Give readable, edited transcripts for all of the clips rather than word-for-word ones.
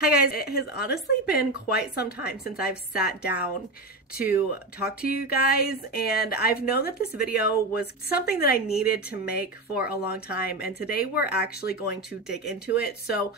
Hi guys, it has honestly been quite some time since I've sat down to talk to you guys, and I've known that this video was something that I needed to make for a long time, and today we're actually going to dig into it. So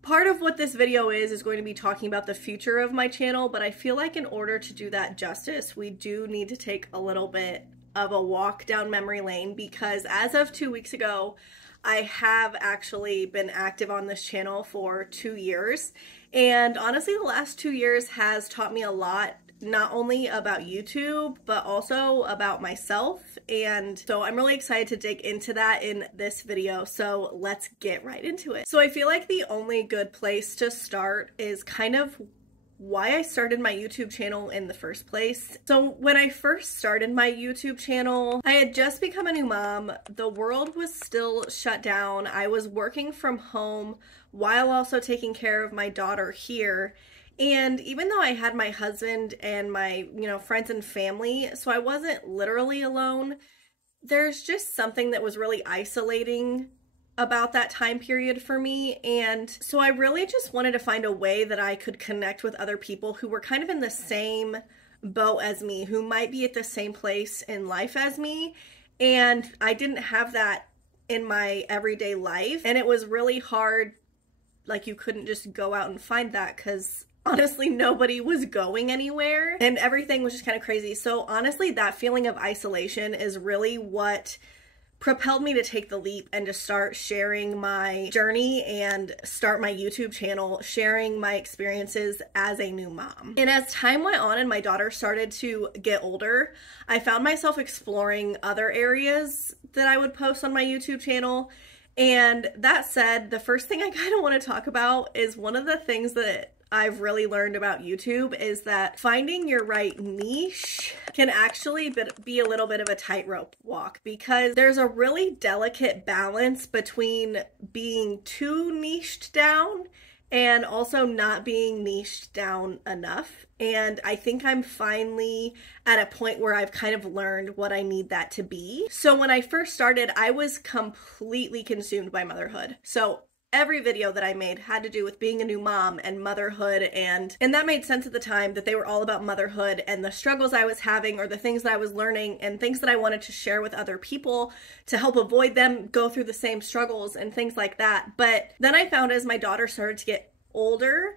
part of what this video is going to be talking about the future of my channel, but I feel like in order to do that justice, we do need to take a little bit of a walk down memory lane, because as of 2 weeks ago, I have actually been active on this channel for 2 years, and honestly the last 2 years has taught me a lot, not only about YouTube but also about myself, and so I'm really excited to dig into that in this video, so let's get right into it. So I feel like the only good place to start is kind of why I started my YouTube channel in the first place. So when I first started my YouTube channel, I had just become a new mom. The world was still shut down. I was working from home while also taking care of my daughter here. And even though I had my husband and my, friends and family, so I wasn't literally alone, there's just something that was really isolating about that time period for me. And so I really just wanted to find a way that I could connect with other people who were kind of in the same boat as me, who might be at the same place in life as me. And I didn't have that in my everyday life. And it was really hard. Like, you couldn't just go out and find that because honestly, nobody was going anywhere and everything was just kind of crazy. So honestly, that feeling of isolation is really what propelled me to take the leap and to start sharing my journey and start my YouTube channel, sharing my experiences as a new mom. And as time went on and my daughter started to get older, I found myself exploring other areas that I would post on my YouTube channel. And that said, the first thing I kind of want to talk about is one of the things that I've really learned about YouTube is that finding your right niche can actually be a little bit of a tightrope walk, because there's a really delicate balance between being too niched down and also not being niched down enough. And I think I'm finally at a point where I've kind of learned what I need that to be. So when I first started, I was completely consumed by motherhood. So every video that I made had to do with being a new mom and motherhood, and that made sense at the time that they were all about motherhood and the struggles I was having or the things that I was learning and things that I wanted to share with other people to help avoid them go through the same struggles and things like that. But then I found as my daughter started to get older,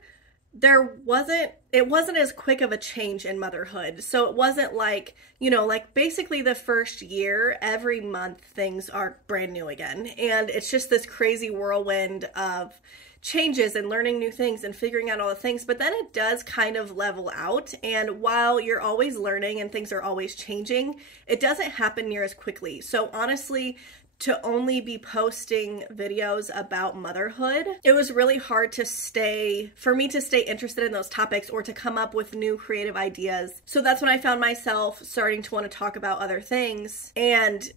it wasn't as quick of a change in motherhood. So it wasn't like, like basically the first year, every month things are brand new again. And it's just this crazy whirlwind of changes and learning new things and figuring out all the things. But then it does kind of level out. And while you're always learning and things are always changing, it doesn't happen near as quickly. So honestly, to only be posting videos about motherhood, it was really hard for me to stay interested in those topics or to come up with new creative ideas. So that's when I found myself starting to want to talk about other things. And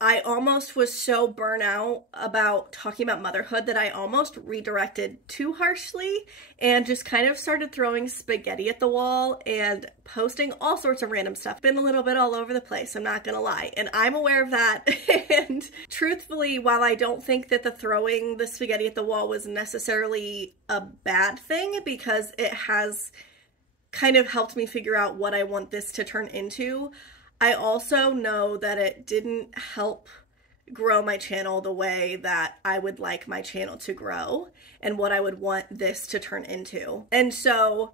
I almost was so burnt out about talking about motherhood that I almost redirected too harshly and just kind of started throwing spaghetti at the wall and posting all sorts of random stuff. Been a little bit all over the place, I'm not gonna lie, and I'm aware of that. And truthfully, while I don't think that the throwing the spaghetti at the wall was necessarily a bad thing, because it has kind of helped me figure out what I want this to turn into, I also know that it didn't help grow my channel the way that I would like my channel to grow and what I would want this to turn into. And so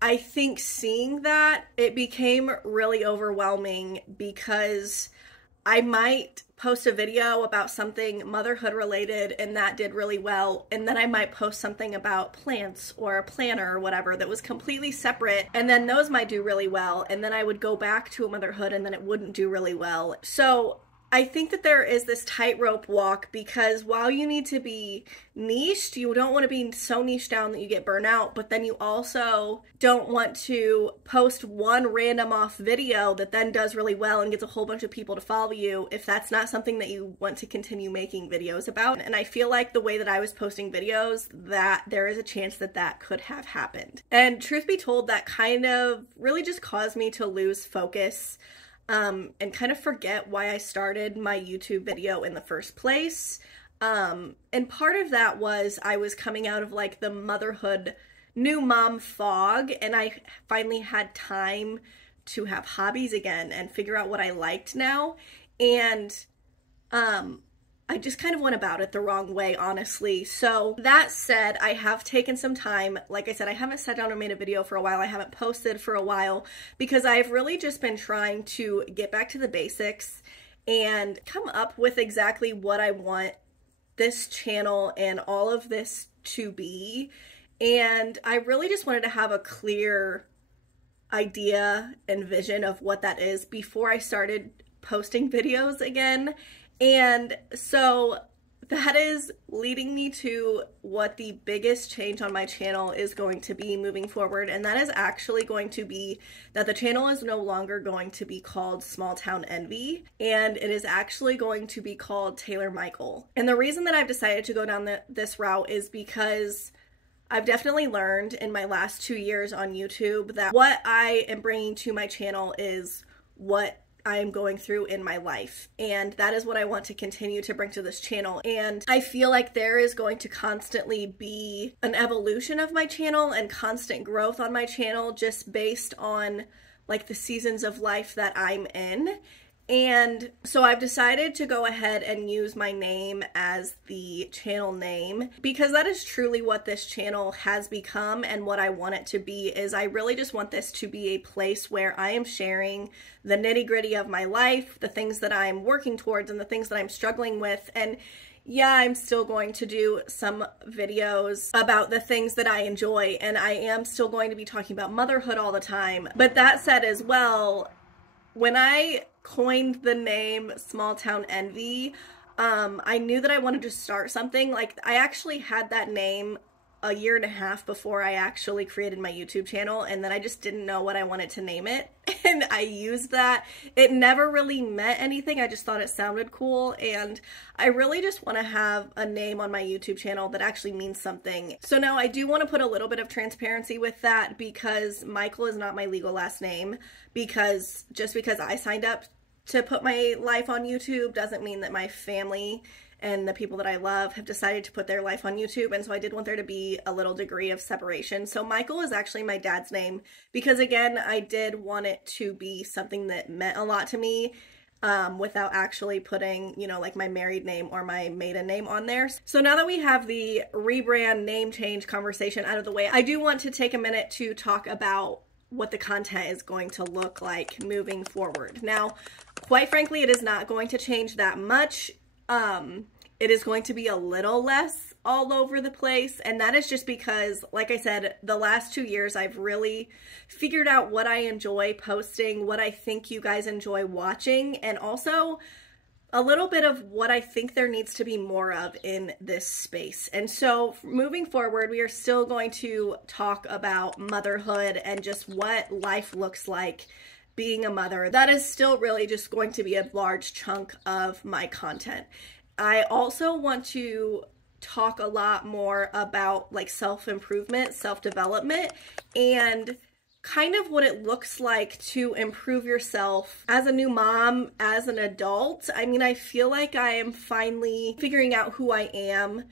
I think seeing that, it became really overwhelming, because I might post a video about something motherhood related and that did really well, and then I might post something about plants or a planner or whatever that was completely separate, and then those might do really well, and then I would go back to a motherhood and then it wouldn't do really well. So I think that there is this tightrope walk, because while you need to be niched, you don't want to be so niched down that you get burnt out, but then you also don't want to post one random off video that then does really well and gets a whole bunch of people to follow you if that's not something that you want to continue making videos about. And I feel like the way that I was posting videos, that there is a chance that that could have happened. And truth be told, that kind of really just caused me to lose focus and kind of forget why I started my YouTube video in the first place. And part of that was I was coming out of like the motherhood new mom fog, and I finally had time to have hobbies again and figure out what I liked now. And I just kind of went about it the wrong way, honestly. So that said, I have taken some time. Like I said, I haven't sat down and made a video for a while. I haven't posted for a while because I've really just been trying to get back to the basics and come up with exactly what I want this channel and all of this to be. And I really just wanted to have a clear idea and vision of what that is before I started posting videos again. And so that is leading me to what the biggest change on my channel is going to be moving forward. And that is actually going to be that the channel is no longer going to be called Small Town Envy, and it is actually going to be called Taylor Michael. And the reason that I've decided to go down this route is because I've definitely learned in my last 2 years on YouTube that what I am bringing to my channel is what I am going through in my life, and that is what I want to continue to bring to this channel. And I feel like there is going to constantly be an evolution of my channel and constant growth on my channel just based on like the seasons of life that I'm in. And so I've decided to go ahead and use my name as the channel name because that is truly what this channel has become, and what I want it to be is I really just want this to be a place where I am sharing the nitty-gritty of my life, the things that I'm working towards and the things that I'm struggling with. And yeah, I'm still going to do some videos about the things that I enjoy, and I am still going to be talking about motherhood all the time. But that said as well, when I coined the name Small Town Envy, I knew that I wanted to start something. Like, I actually had that name a year and a half before I actually created my YouTube channel, and then I just didn't know what I wanted to name it, and I used that. It never really meant anything, I just thought it sounded cool, and I really just want to have a name on my YouTube channel that actually means something. So now I do want to put a little bit of transparency with that, because Michael is not my legal last name, because just because I signed up to put my life on YouTube doesn't mean that my family and the people that I love have decided to put their life on YouTube, and so I did want there to be a little degree of separation. So Michael is actually my dad's name because, again, I did want it to be something that meant a lot to me without actually putting, you know, like my married name or my maiden name on there. So now that we have the rebrand name change conversation out of the way, I do want to take a minute to talk about what the content is going to look like moving forward. Now, quite frankly, it is not going to change that much. It is going to be a little less all over the place, and that is just because, like I said, the last 2 years I've really figured out what I enjoy posting, what I think you guys enjoy watching, and also a little bit of what I think there needs to be more of in this space. And so moving forward, we are still going to talk about motherhood and just what life looks like being a mother. That is still really just going to be a large chunk of my content. I also want to talk a lot more about like self-improvement, self-development, and kind of what it looks like to improve yourself as a new mom, as an adult. I mean, I feel like I am finally figuring out who I am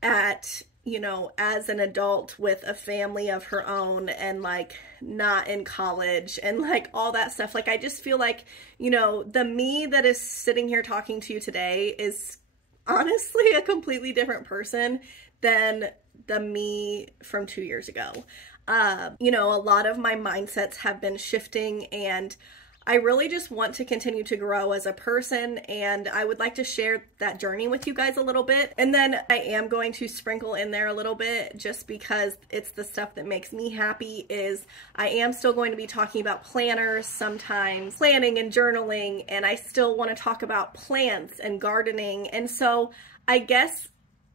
at, you know, as an adult with a family of her own and like not in college and like all that stuff. Like, I just feel like, you know, the me that is sitting here talking to you today is honestly a completely different person than the me from 2 years ago. You know, a lot of my mindsets have been shifting, and I really just want to continue to grow as a person, and I would like to share that journey with you guys a little bit. And then I am going to sprinkle in there a little bit, just because it's the stuff that makes me happy, is I am still going to be talking about planners sometimes, planning and journaling, and I still want to talk about plants and gardening. And so I guess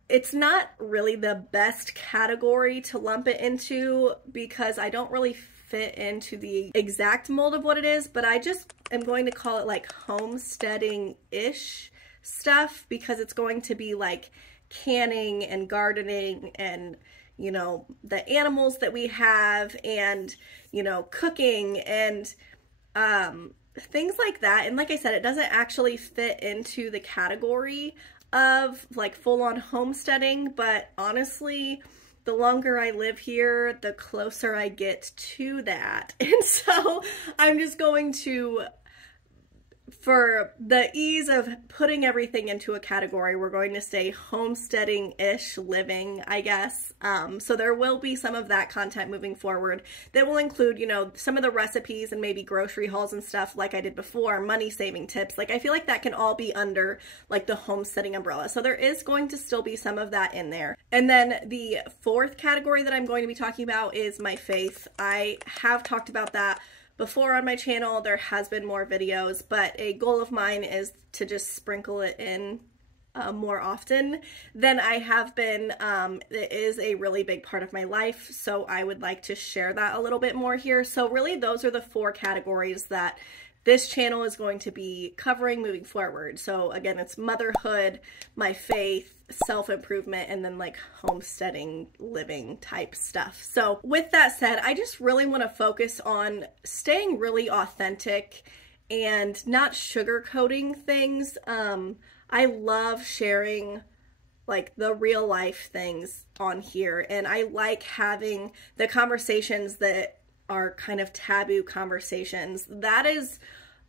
it's not really the best category to lump it into because I don't really fit into the exact mold of what it is, but I just am going to call it like homesteading-ish stuff, because it's going to be like canning and gardening and, you know, the animals that we have and, you know, cooking and things like that. And like I said, it doesn't actually fit into the category of like full-on homesteading, but honestly, the longer I live here, the closer I get to that. And so I'm just going to, for the ease of putting everything into a category, we're going to say homesteading-ish living, I guess. So there will be some of that content moving forward that will include, you know, some of the recipes and maybe grocery hauls and stuff like I did before, money saving tips. Like I feel like that can all be under like the homesteading umbrella. So there is going to still be some of that in there. And then the fourth category that I'm going to be talking about is my faith. I have talked about that before on my channel. There has been more videos, but a goal of mine is to just sprinkle it in more often than I have been. It is a really big part of my life, so I would like to share that a little bit more here. So really those are the four categories that this channel is going to be covering moving forward. So again, it's motherhood, my faith, self-improvement, and then like homesteading living type stuff. So with that said, I just really want to focus on staying really authentic and not sugarcoating things. I love sharing like the real life things on here, and I like having the conversations that are kind of taboo conversations. That is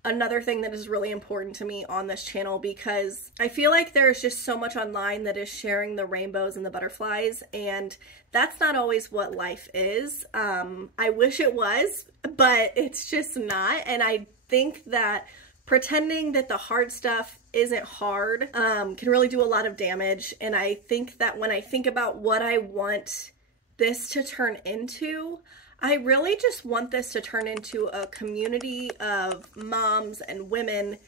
another thing that is really important to me on this channel, because I feel like there's just so much online that is sharing the rainbows and the butterflies, and that's not always what life is. I wish it was, but it's just not. And I think that pretending that the hard stuff isn't hard can really do a lot of damage. And I think that when I think about what I want this to turn into, I really just want this to turn into a community of moms and women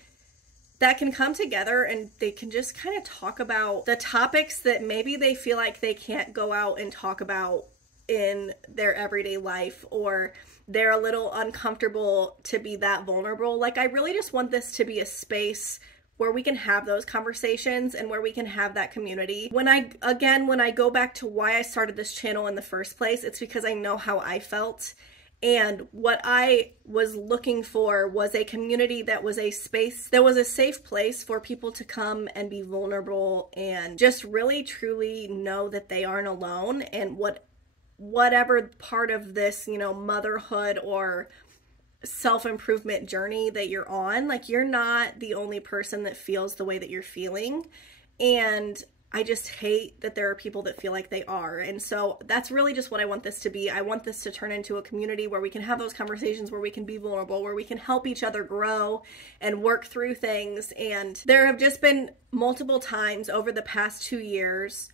that can come together and they can just kind of talk about the topics that maybe they feel like they can't go out and talk about in their everyday life, or they're a little uncomfortable to be that vulnerable. Like, I really just want this to be a space where we can have those conversations and where we can have that community. When I go back to why I started this channel in the first place, it's because I know how I felt. And what I was looking for was a community that was a space, that was a safe place for people to come and be vulnerable and just really truly know that they aren't alone. And whatever part of this, you know, motherhood or self-improvement journey that you're on, like, you're not the only person that feels the way that you're feeling. And I just hate that there are people that feel like they are. And so that's really just what I want this to be. I want this to turn into a community where we can have those conversations, where we can be vulnerable, where we can help each other grow and work through things. And there have just been multiple times over the past 2 years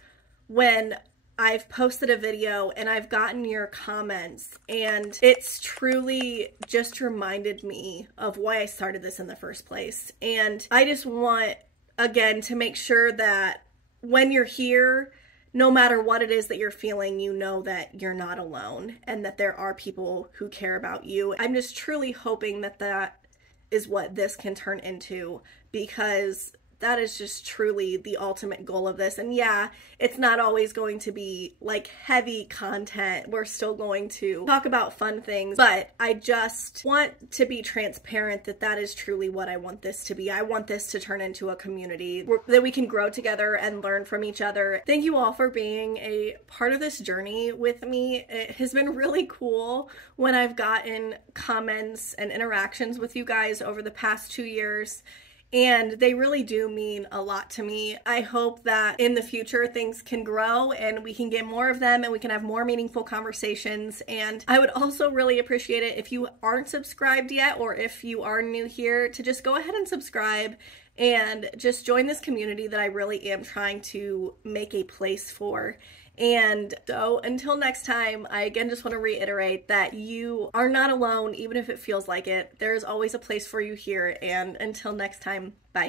when I've posted a video and I've gotten your comments, and it's truly just reminded me of why I started this in the first place. And I just want, again, to make sure that when you're here, no matter what it is that you're feeling, you know that you're not alone and that there are people who care about you. I'm just truly hoping that that is what this can turn into, because that is just truly the ultimate goal of this. And yeah, it's not always going to be like heavy content. We're still going to talk about fun things, but I just want to be transparent that that is truly what I want this to be. I want this to turn into a community that we can grow together and learn from each other. Thank you all for being a part of this journey with me. It has been really cool when I've gotten comments and interactions with you guys over the past 2 years. And they really do mean a lot to me. I hope that in the future things can grow and we can get more of them and we can have more meaningful conversations. And I would also really appreciate it if you aren't subscribed yet, or if you are new here, to just go ahead and subscribe and just join this community that I really am trying to make a place for. And so until next time, I again just want to reiterate that you are not alone, even if it feels like it. There's always a place for you here. And until next time, bye.